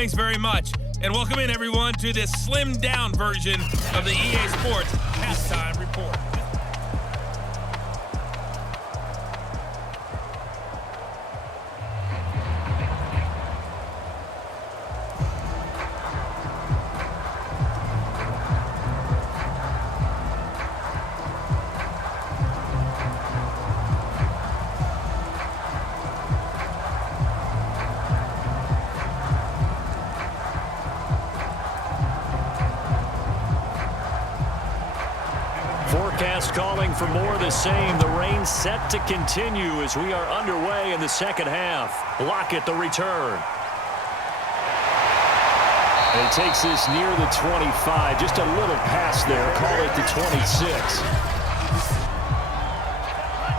Thanks very much. And welcome in, everyone, to this slimmed-down version of the EA Sports Halftime Report. Forecast calling for more of the same. The rain set to continue as we are underway in the second half. Lockett the return. And it takes this near the 25. Just a little pass there. Call it the 26.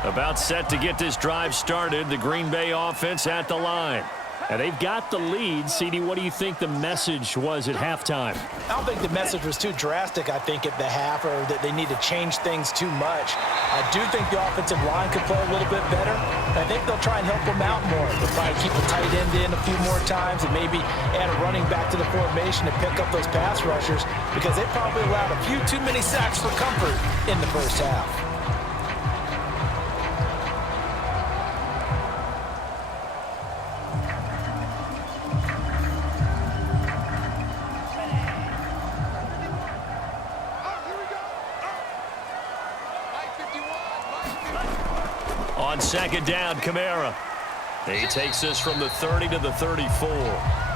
About set to get this drive started. The Green Bay offense at the line. And they've got the lead. CD, what do you think the message was at halftime? I don't think the message was too drastic, I think, at the half, or that they need to change things too much. I do think the offensive line could play a little bit better. I think they'll try and help them out more. They'll probably keep the tight end in a few more times and maybe add a running back to the formation to pick up those pass rushers, because they probably allowed a few too many sacks for comfort in the first half. On second down, Kamara. He takes us from the 30 to the 34.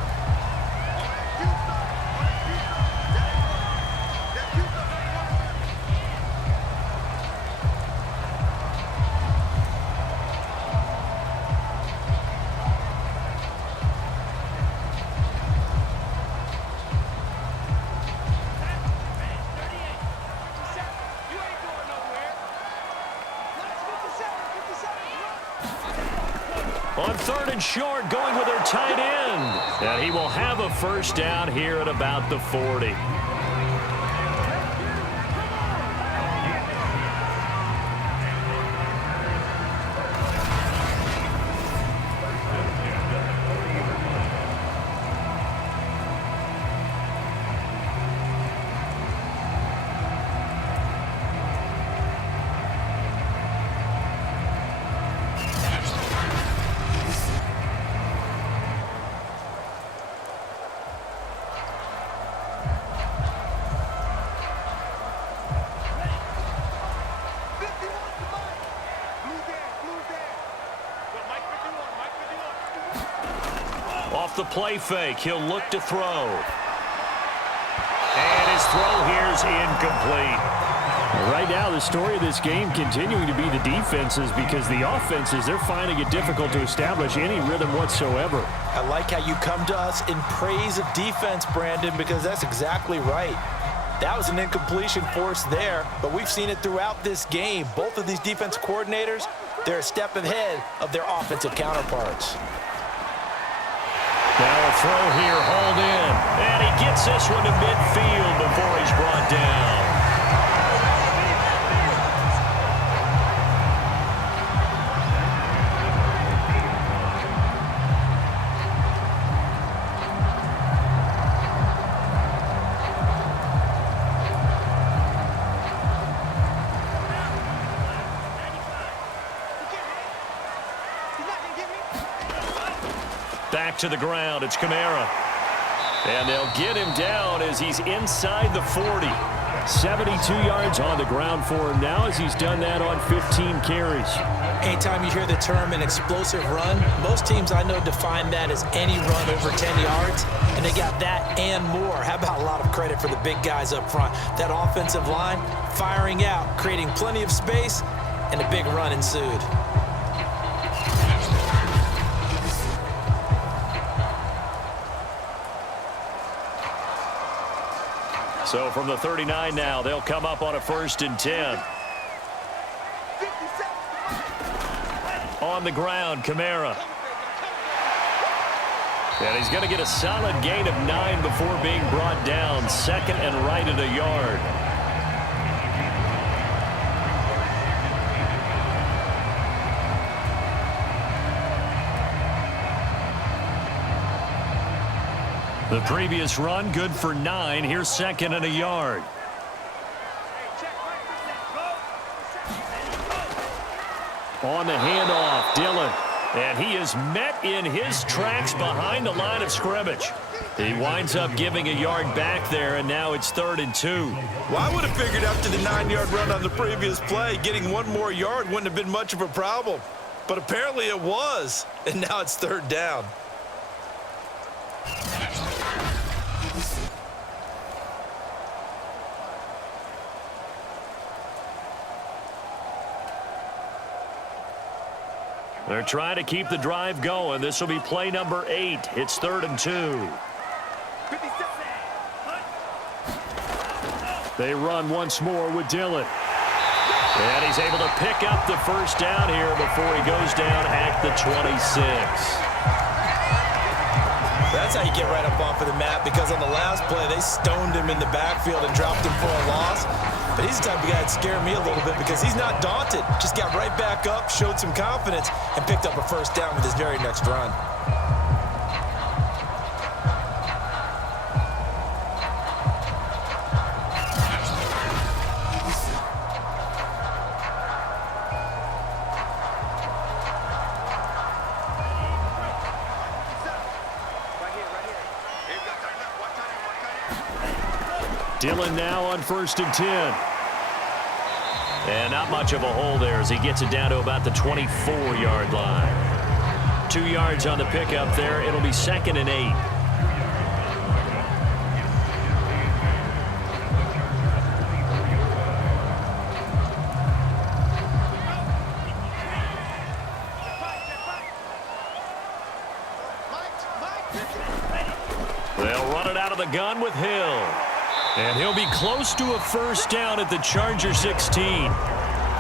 On third and short, going with their tight end. And he will have a first down here at about the 40. Off the play fake, he'll look to throw. And his throw here's incomplete. Right now, the story of this game continuing to be the defenses, because the offenses, they're finding it difficult to establish any rhythm whatsoever. I like how you come to us in praise of defense, Brandon, because that's exactly right. That was an incompletion forced there, but we've seen it throughout this game. Both of these defense coordinators, they're a step ahead of their offensive counterparts. Now a throw here, hauled in. And he gets this one to midfield before he's brought down. Back to the ground, it's Kamara. And they'll get him down as he's inside the 40. 72 yards on the ground for him now, as he's done that on 15 carries. Anytime you hear the term an explosive run, most teams I know define that as any run over 10 yards, and they got that and more. How about a lot of credit for the big guys up front? That offensive line firing out, creating plenty of space, and a big run ensued. So from the 39 now, they'll come up on a 1st and 10. On the ground, Kamara. And he's going to get a solid gain of 9 before being brought down. Second and right at a yard. The previous run, good for 9. Here's second and a yard. On the handoff, Dillon. And he is met in his tracks behind the line of scrimmage. He winds up giving a yard back there, and now it's 3rd and 2. Well, I would have figured after the 9-yard run on the previous play, getting one more yard wouldn't have been much of a problem. But apparently it was, and now it's 3rd down. They're trying to keep the drive going. This will be play number 8. It's 3rd and 2. They run once more with Dillon. And he's able to pick up the first down here before he goes down at the 26. That's how you get right up off of the map, because on the last play, they stoned him in the backfield and dropped him for a loss. But he's the type of guy that scared me a little bit because he's not daunted. Just got right back up, showed some confidence, and picked up a first down with his very next run. Dillon now on 1st and 10. And not much of a hole there as he gets it down to about the 24-yard line. 2 yards on the pickup there. It'll be 2nd and 8. They'll run it out of the gun with Hill. And he'll be close to a first down at the Charger 16.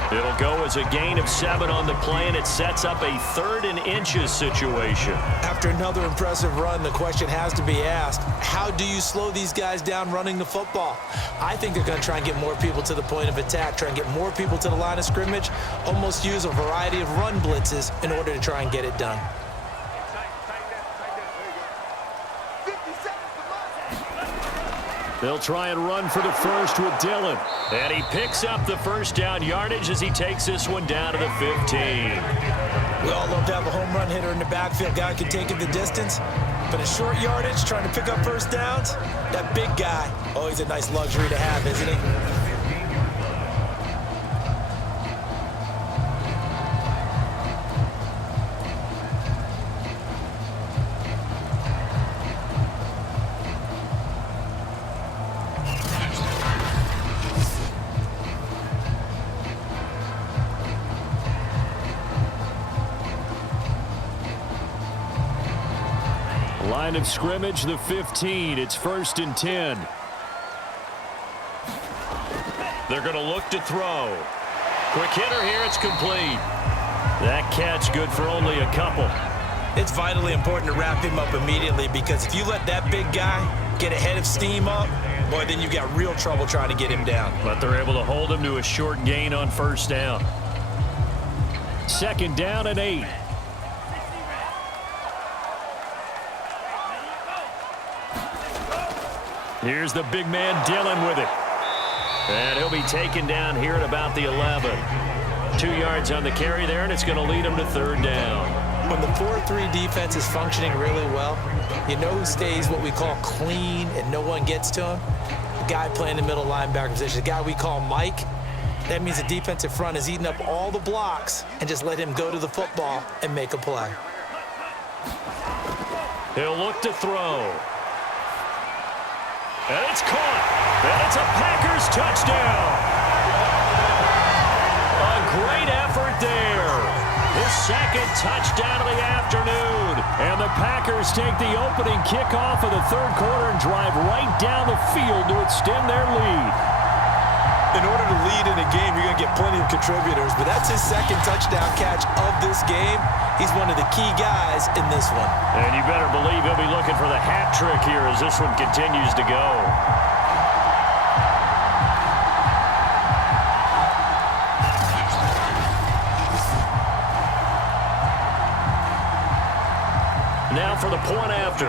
It'll go as a gain of 7 on the play, and it sets up a 3rd and inches situation. After another impressive run, the question has to be asked, how do you slow these guys down running the football? I think they're going to try and get more people to the point of attack, try and get more people to the line of scrimmage, almost use a variety of run blitzes in order to try and get it done. They'll try and run for the first with Dillon. And he picks up the first down yardage as he takes this one down to the 15. We all love to have a home run hitter in the backfield. Guy can take it the distance. But in short yardage, trying to pick up first downs, that big guy, oh, he's a nice luxury to have, isn't he? Line of scrimmage, the 15. It's 1st and 10. They're going to look to throw. Quick hitter here. It's complete. That catch good for only a couple. It's vitally important to wrap him up immediately, because if you let that big guy get a head of steam up, boy, then you got real trouble trying to get him down. But they're able to hold him to a short gain on first down. 2nd down and 8. Here's the big man Dillon with it. And he'll be taken down here at about the 11. 2 yards on the carry there, and it's going to lead him to 3rd down. When the 4-3 defense is functioning really well, you know who stays what we call clean and no one gets to him? The guy playing the middle linebacker position, the guy we call Mike. That means the defensive front is eating up all the blocks and just let him go to the football and make a play. He'll look to throw. And it's caught. And it's a Packers touchdown. A great effort there. His 2nd touchdown of the afternoon. And the Packers take the opening kickoff of the 3rd quarter and drive right down the field to extend their lead. In order to lead in a game, you're going to get plenty of contributors, but that's his 2nd touchdown catch of this game. He's one of the key guys in this one. And you better believe he'll be looking for the hat trick here as this one continues to go. Now for the point after.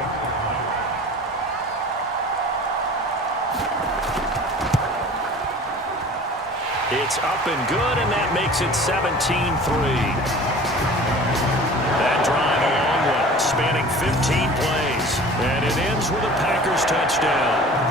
It's up and good, and that makes it 17-3. That drive a long one, spanning 15 plays, and it ends with a Packers touchdown.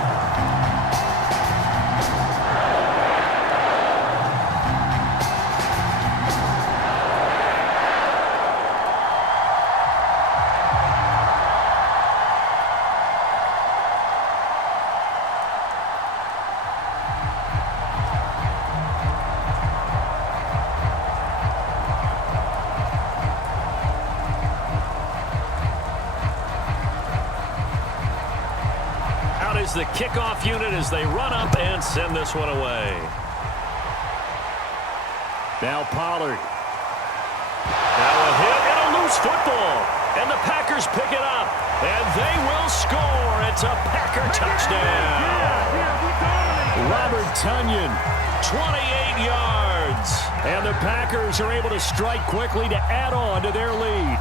The kickoff unit as they run up and send this one away. Now Pollard. Now a hit and a loose football. And the Packers pick it up. And they will score. It's a Packer touchdown. Robert Tonyan, 28 yards. And the Packers are able to strike quickly to add on to their lead.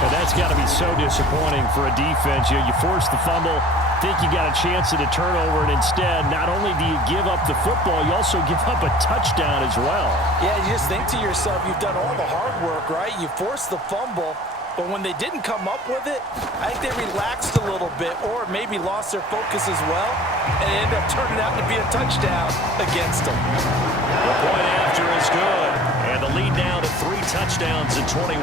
Well, that's got to be so disappointing for a defense. You force the fumble, think you got a chance at a turnover, and instead, not only do you give up the football, you also give up a touchdown as well. Yeah, you just think to yourself, you've done all the hard work, right? You forced the fumble, but when they didn't come up with it, I think they relaxed a little bit or maybe lost their focus as well, and it ended up turning out to be a touchdown against them. The point after is good, and the lead now to 3 touchdowns in 21.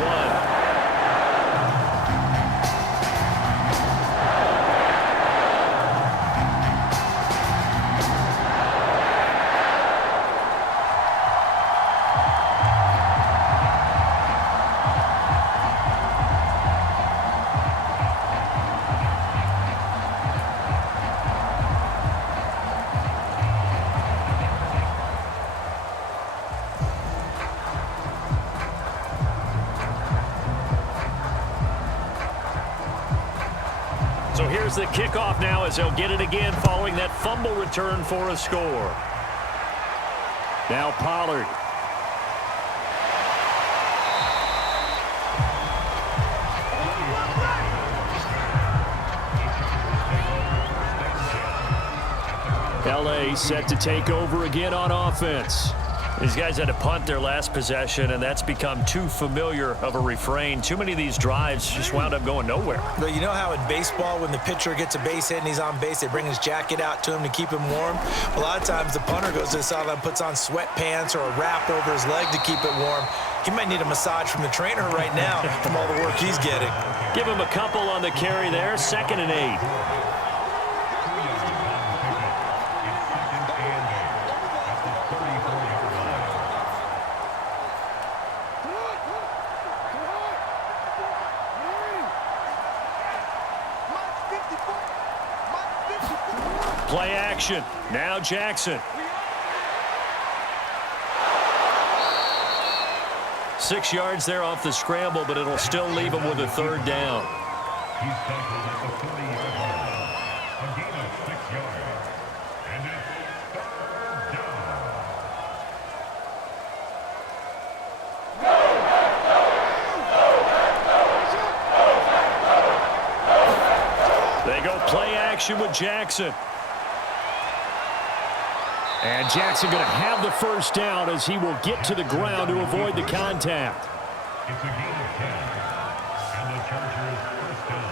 So here's the kickoff now as they'll get it again following that fumble return for a score. Now Pollard. LA set to take over again on offense. These guys had to punt their last possession, and that's become too familiar of a refrain. Too many of these drives just wound up going nowhere. But you know how in baseball, when the pitcher gets a base hit and he's on base, they bring his jacket out to him to keep him warm? A lot of times the punter goes to the sideline, puts on sweatpants or a wrap over his leg to keep it warm. He might need a massage from the trainer right now from all the work he's getting. Give him a couple on the carry there, 2nd and 8. Play action. Now Jackson. 6 yards there off the scramble, but it'll still leave him with a 3rd down. He's tackled at the 30-yard line. A gain of 6 yards. And it's 3rd down. They go play action with Jackson. And Jackson going to have the 1st down as he will get to the ground to avoid the contact. It's a gain of 10. And the Chargers' 1st down.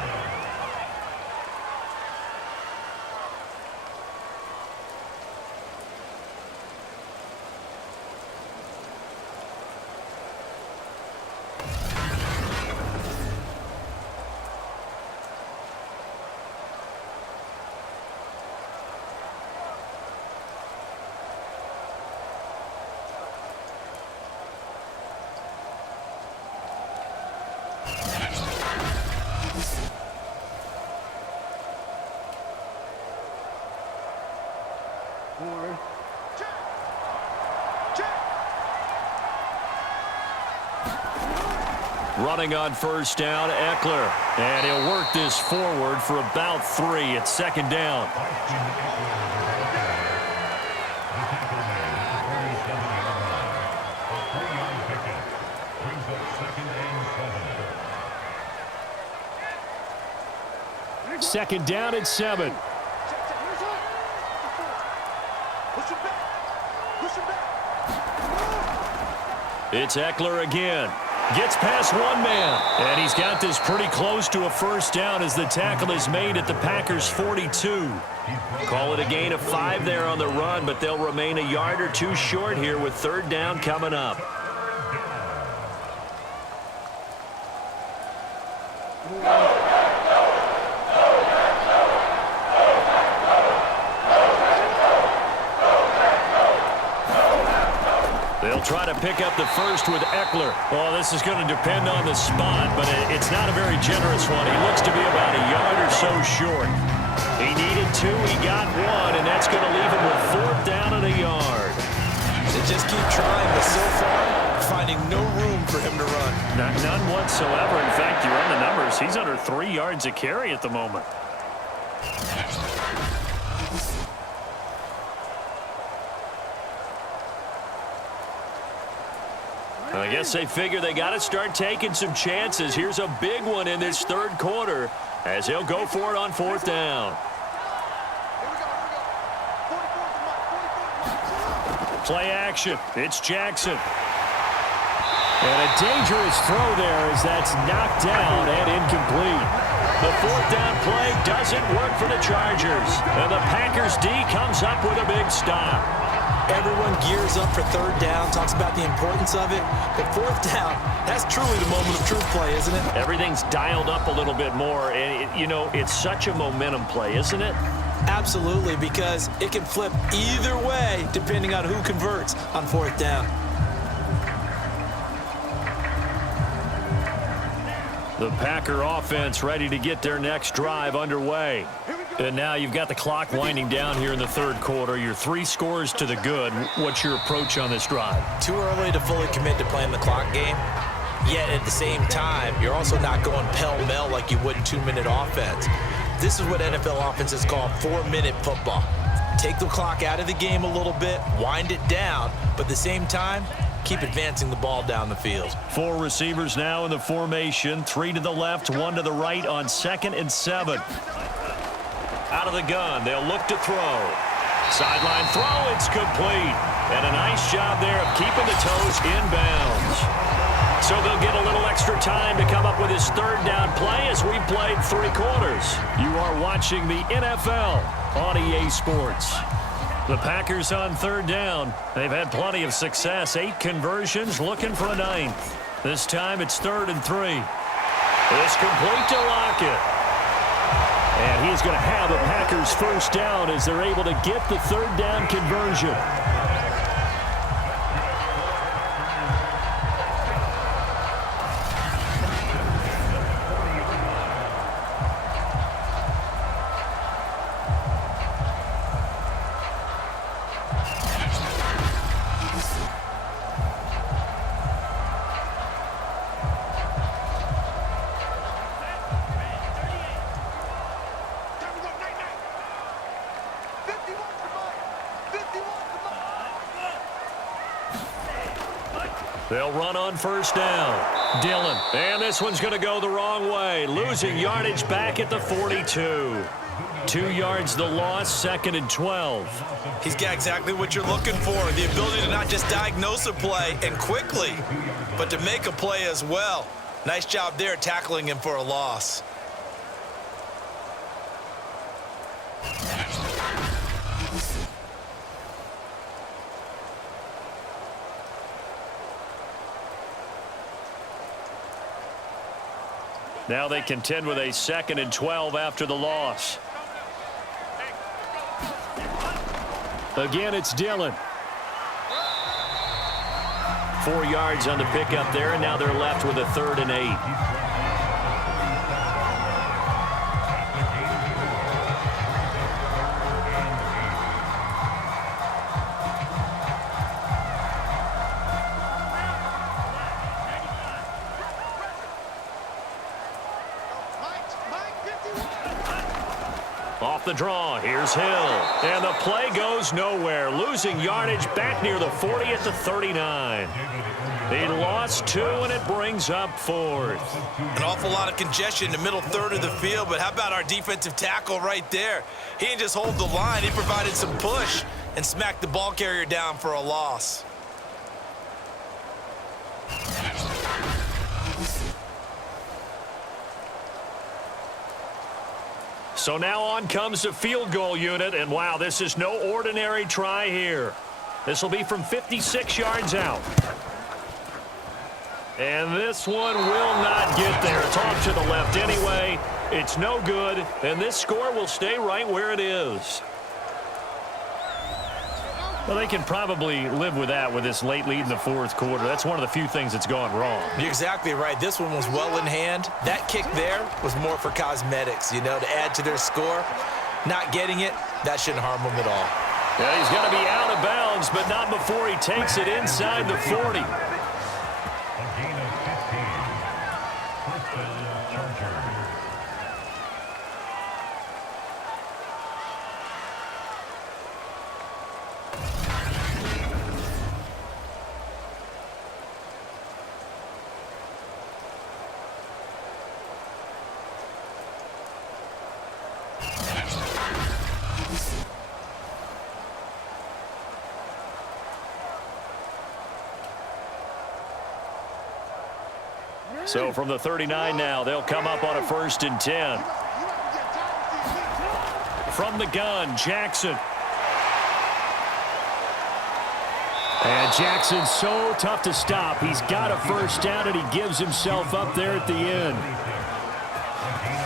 Running on 1st down, Eckler. And he'll work this forward for about 3. It's 2nd down. Second down and 7. It's Eckler again. Gets past one man. And he's got this pretty close to a first down as the tackle is made at the Packers' 42. Call it a gain of 5 there on the run, but they'll remain a yard or two short here with third down coming up. They'll try to pick up the first with Eckler. Well, this is going to depend on the spot, but it's not a very generous one. He looks to be about a yard or so short. He needed 2, he got 1, and that's going to leave him with fourth down and a yard. They just keep trying, but so far, finding no room for him to run. None whatsoever. In fact, you run the numbers. He's under 3 yards a carry at the moment. I guess they figure they got to start taking some chances. Here's a big one in this third quarter as he'll go for it on fourth down. Play action. It's Jackson. And a dangerous throw there as that's knocked down and incomplete. The fourth down play doesn't work for the Chargers. And the Packers D comes up with a big stop. Everyone gears up for third down, talks about the importance of it. But fourth down, that's truly the moment of truth play, isn't it? Everything's dialed up a little bit more. And, you know, it's such a momentum play, isn't it? Absolutely, because it can flip either way depending on who converts on fourth down. The Packer offense ready to get their next drive underway. And now you've got the clock winding down here in the third quarter. You're 3 scores to the good. What's your approach on this drive? Too early to fully commit to playing the clock game. Yet at the same time, you're also not going pell-mell like you would in 2-minute offense. This is what NFL offenses call 4-minute football. Take the clock out of the game a little bit, wind it down, but at the same time, keep advancing the ball down the field. 4 receivers now in the formation. 3 to the left, 1 to the right on 2nd and 7. Out of the gun, they'll look to throw. Sideline throw, it's complete. And a nice job there of keeping the toes inbounds. So they'll get a little extra time to come up with his third down play as we played 3 quarters. You are watching the NFL on EA Sports. The Packers on third down. They've had plenty of success. 8 conversions, looking for a 9th. This time it's 3rd and 3. It's complete to Lockett. And he's going to have a Packers first down as they're able to get the third down conversion. They'll run on first down. Dillon. And this one's going to go the wrong way. Losing yardage back at the 42. 2 yards the loss, 2nd and 12. He's got exactly what you're looking for, the ability to not just diagnose a play and quickly, but to make a play as well. Nice job there tackling him for a loss. Now they contend with a 2nd and 12 after the loss. Again, it's Dillon. 4 yards on the pickup there, and now they're left with a 3rd and 8. Off the draw, here's Hill. And the play goes nowhere. Losing yardage back near the 40 at the 39. He lost 2, and it brings up 4th. An awful lot of congestion in the middle third of the field, but how about our defensive tackle right there? He didn't just hold the line, he provided some push. and smacked the ball carrier down for a loss. So now on comes the field goal unit, and wow, this is no ordinary try here. This will be from 56 yards out. And this one will not get there. It's off to the left anyway. It's no good, and this score will stay right where it is. Well, they can probably live with that with this late lead in the fourth quarter. That's one of the few things that's gone wrong. You're exactly right. This one was well in hand. That kick there was more for cosmetics, you know, to add to their score. Not getting it, that shouldn't harm them at all. Yeah, he's going to be out of bounds, but not before he takes it inside the 40. A gain of 15. First down, Chargers. So from the 39 now, they'll come up on a 1st and 10. From the gun, Jackson. And Jackson's so tough to stop. He's got a first down, and he gives himself up there at the end.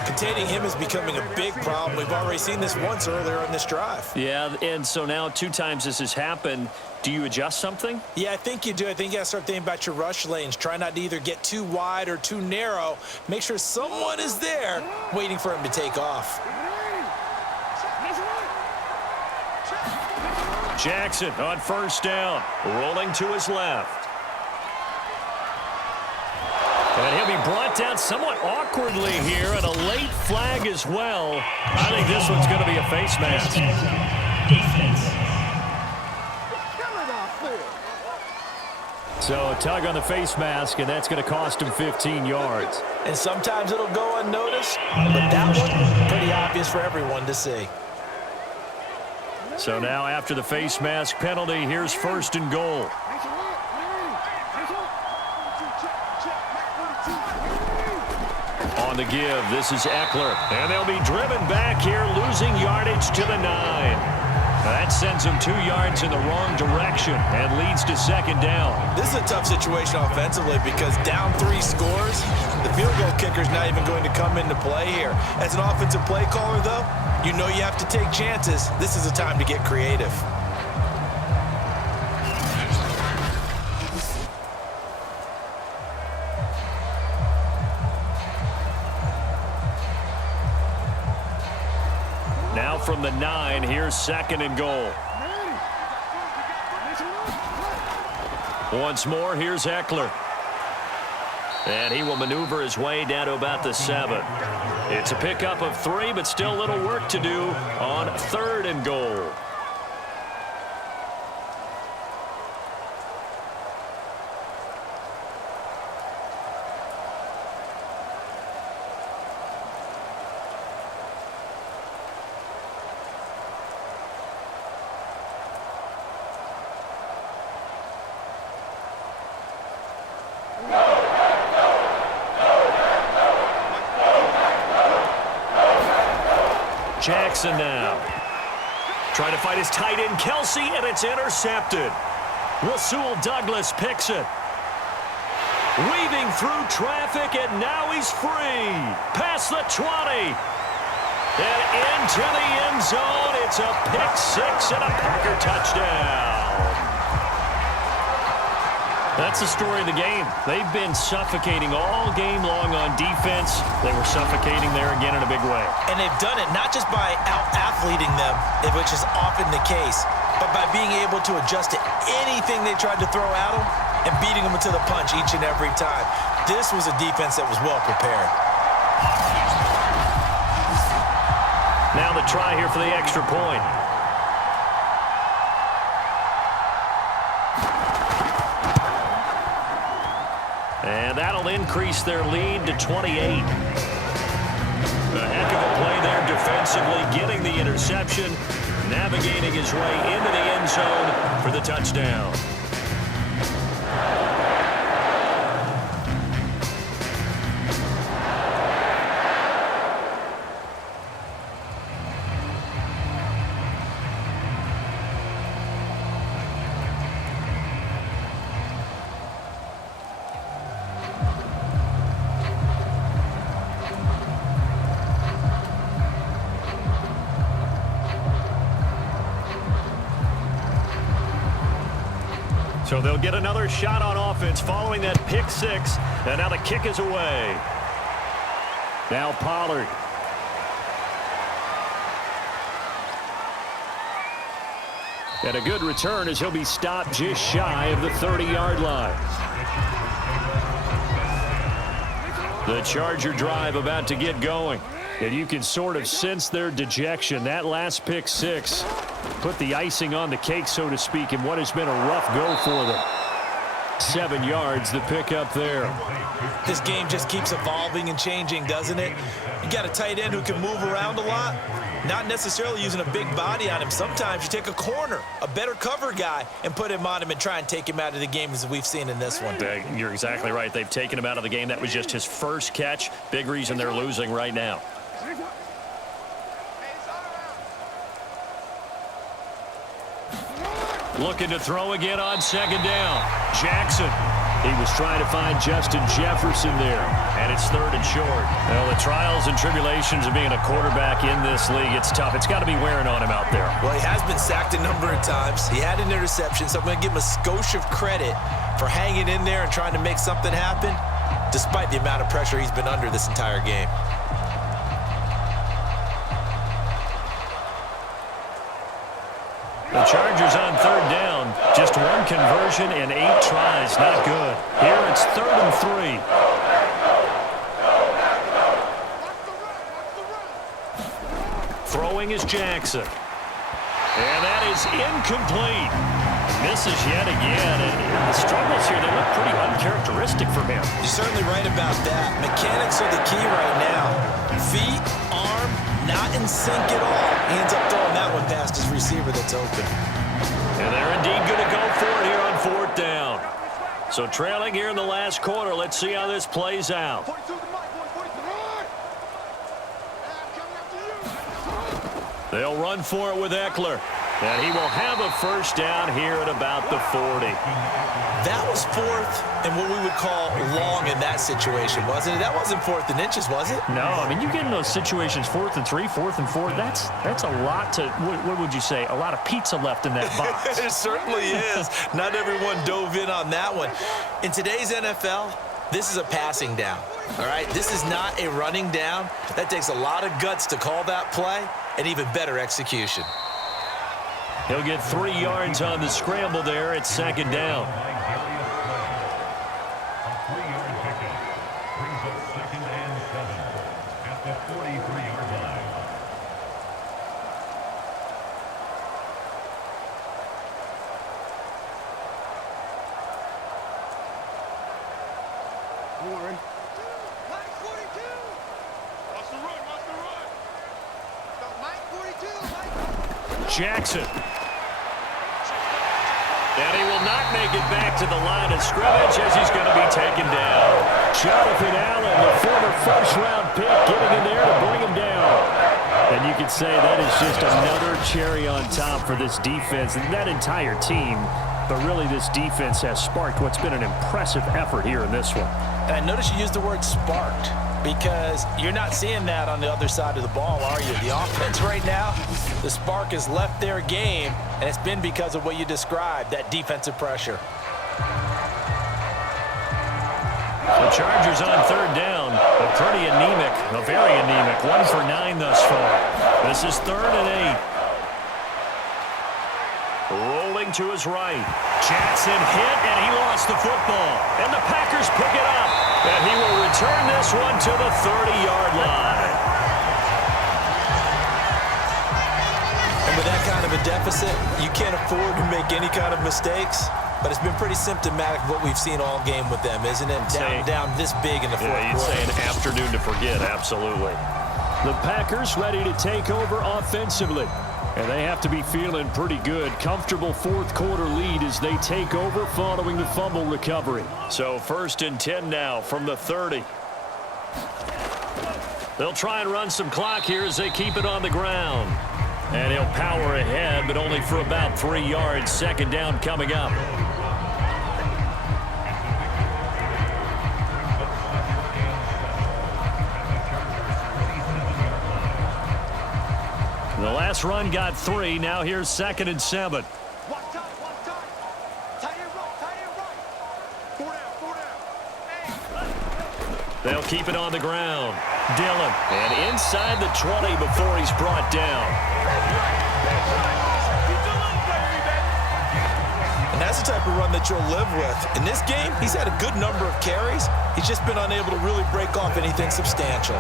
Containing him is becoming a big problem. We've already seen this once earlier in this drive. Yeah, and so now 2 times this has happened. Do you adjust something? Yeah, I think you do. I think you got to start thinking about your rush lanes. Try not to either get too wide or too narrow. Make sure someone is there waiting for him to take off. Jackson on 1st down, rolling to his left. And he'll be brought down somewhat awkwardly here, and a late flag as well. I think this one's going to be a face mask. So a tug on the face mask, and that's going to cost him 15 yards. And sometimes it'll go unnoticed, but that one, pretty obvious for everyone to see. So now after the face mask penalty, here's 1st and goal. On the give, this is Eckler. And they'll be driven back here, losing yardage to the 9. That sends them 2 yards in the wrong direction and leads to 2nd down. This is a tough situation offensively because down 3 scores, the field goal kicker's not even going to come into play here. As an offensive play caller, though, you know you have to take chances. This is a time to get creative. Now from the 9, here's 2nd and goal. Once more, here's Eckler. And he will maneuver his way down to about the 7. It's a pickup of 3, but still a little work to do on 3rd and goal. Jackson now. Trying to fight his tight end, Kelsey, and it's intercepted. Rasul Douglas picks it. Weaving through traffic, and now he's free. Past the 20. And into the end zone. It's a pick 6 and a Packer touchdown. That's the story of the game. They've been suffocating all game long on defense. They were suffocating there again in a big way. And they've done it not just by out-athleting them, which is often the case, but by being able to adjust to anything they tried to throw at them and beating them to the punch each and every time. This was a defense that was well prepared. Now the try here for the extra point. And that'll increase their lead to 28. A heck of a play there defensively, getting the interception. navigating his way into the end zone for the touchdown. So they'll get another shot on offense following that pick six. And now the kick is away. Now Pollard. And a good return as he'll be stopped just shy of the 30-yard line. The Charger drive about to get going. And you can sort of sense their dejection. That last pick six put the icing on the cake, so to speak, in what has been a rough go for them. 7 yards, the pick up there. This game just keeps evolving and changing, doesn't it? You got a tight end who can move around a lot, not necessarily using a big body on him. Sometimes you take a corner, a better cover guy, and put him on him and try and take him out of the game, as we've seen in this one. You're exactly right. They've taken him out of the game. That was just his first catch. Big reason they're losing right now. Looking to throw again on second down. Jackson. He was trying to find Justin Jefferson there. And it's third and short. Well, the trials and tribulations of being a quarterback in this league, it's tough. It's got to be wearing on him out there. Well, he has been sacked a number of times. He had an interception, so I'm going to give him a skosh of credit for hanging in there and trying to make something happen, despite the amount of pressure he's been under this entire game. The Chargers on third down. Just one conversion and 8 tries. Not good. Here it's 3rd and 3. Throwing is Jackson. And that is incomplete. Misses yet again. And the struggles here, they look pretty uncharacteristic for him. You're certainly right about that. Mechanics are the key right now. Feet, arm, not in sync at all. He ends up throwing that one past his receiver that's open. And they're indeed going to go for it here on 4th down. So trailing here in the last quarter. Let's see how this plays out. They'll run for it with Eckler. And he will have a first down here at about the 40. That was 4th and what we would call long in that situation, wasn't it? That wasn't 4th and inches, was it? No, I mean, you get in those situations, 4th and 3, 4th and 4. That's a lot to, what would you say, a lot of pizza left in that box. It certainly is. Not everyone dove in on that one. In today's NFL, this is a passing down, all right? This is not a running down. That takes a lot of guts to call that play and even better execution. He'll get 3 yards on the scramble there at 2nd down. A 3-yard pickup brings up 2nd and 7 at the 43-yard line. Mike 42. Watch the run, watch the run. Mike 42, Mike. Jackson. And he will not make it back to the line of scrimmage as he's going to be taken down. Jonathan Allen, the former first-round pick, getting in there to bring him down. And you could say that is just another cherry on top for this defense and that entire team. But really, this defense has sparked what's been an impressive effort here in this one. And I noticed you used the word sparked, because you're not seeing that on the other side of the ball, are you? The offense right now, the spark has left their game, and it's been because of what you described, that defensive pressure. The Chargers on third down, a pretty anemic, a very anemic, 1 for 9 thus far. This is 3rd and 8. Rolling to his right. Jackson hit, and he lost the football. And the Packers pick it up. And he will return this one to the 30-yard line. And with that kind of a deficit, you can't afford to make any kind of mistakes. But it's been pretty symptomatic of what we've seen all game with them, isn't it? Down this big in the fourth quarter. You'd say an afternoon to forget, absolutely. The Packers ready to take over offensively. And they have to be feeling pretty good. Comfortable fourth quarter lead as they take over following the fumble recovery. So 1st and 10 now from the 30. They'll try and run some clock here as they keep it on the ground. And he'll power ahead, but only for about 3 yards. 2nd down coming up. The last run got 3. Now here's 2nd and 7. Watch time, watch time. Tight end right, tight end right. 4 down, 4 down. They'll keep it on the ground. Dillon, and inside the 20 before he's brought down. And that's the type of run that you'll live with. In this game, he's had a good number of carries. He's just been unable to really break off anything substantial.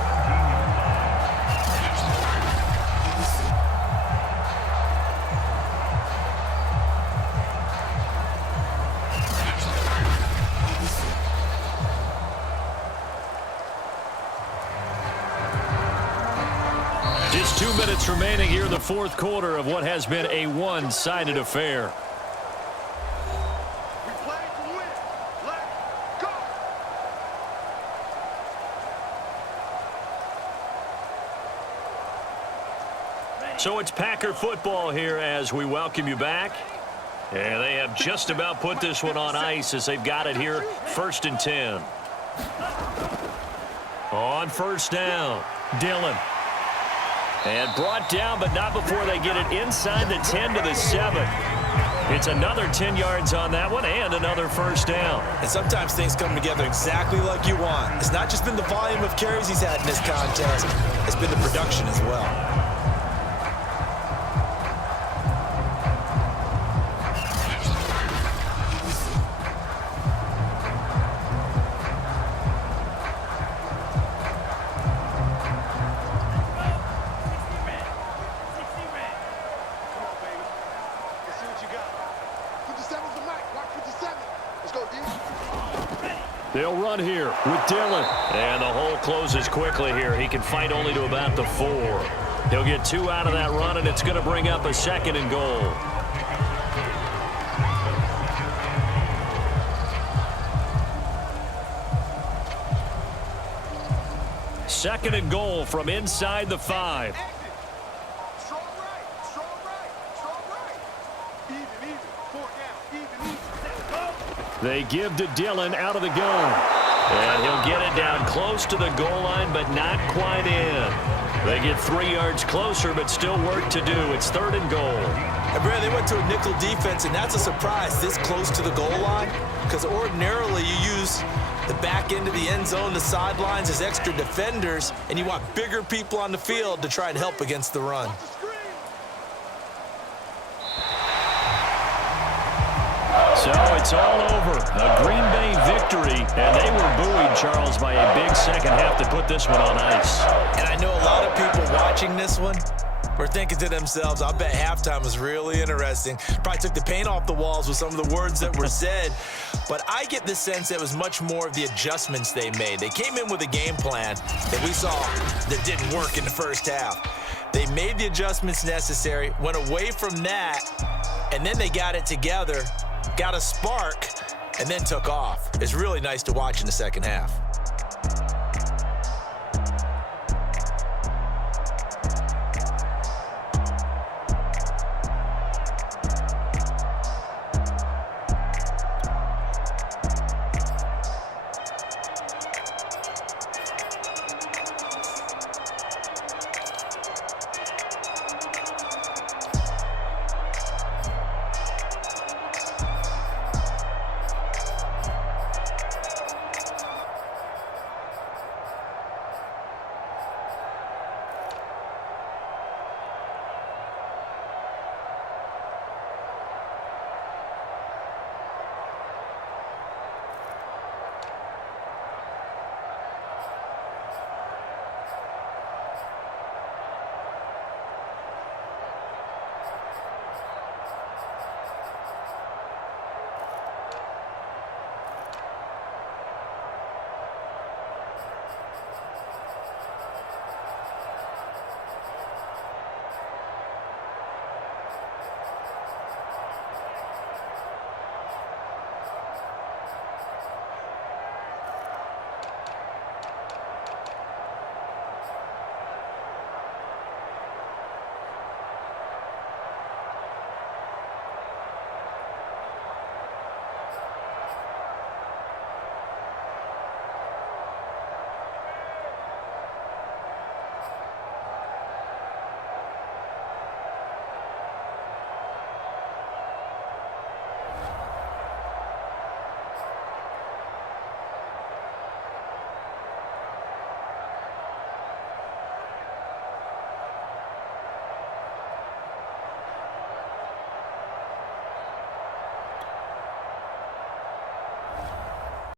Just 2 minutes remaining here in the fourth quarter of what has been a one-sided affair. We play to win. Let's go. So it's Packer football here as we welcome you back. And they have just about put this one on ice as they've got it here, 1st and 10. On 1st down, Dillon. And brought down, but not before they get it inside the 10 to the 7. It's another 10 yards on that one and another 1st down. And sometimes things come together exactly like you want. It's not just been the volume of carries he's had in this contest. It's been the production as well. They'll run here with Dillon. And the hole closes quickly here. He can fight only to about the 4. He'll get 2 out of that run, and it's going to bring up a 2nd and goal. Second and goal from inside the 5. Strong right, strong right, strong right. Even, 4 down, even. Let's go. They give to Dillon out of the gun. And he'll get it down close to the goal line, but not quite in. They get 3 yards closer, but still work to do. It's 3rd and goal. And Brad, they went to a nickel defense, and that's a surprise this close to the goal line, because ordinarily you use the back end of the end zone, the sidelines as extra defenders, and you want bigger people on the field to try and help against the run. So it's all over. A Green Bay victory, and they were buoyed, Charles, by a big second half to put this one on ice. And I know a lot of people watching this one were thinking to themselves, I bet halftime was really interesting. Probably took the paint off the walls with some of the words that were said. But I get the sense that it was much more of the adjustments they made. They came in with a game plan that we saw that didn't work in the first half. They made the adjustments necessary, went away from that, and then they got it together, got a spark, and then took off. It's really nice to watch in the second half.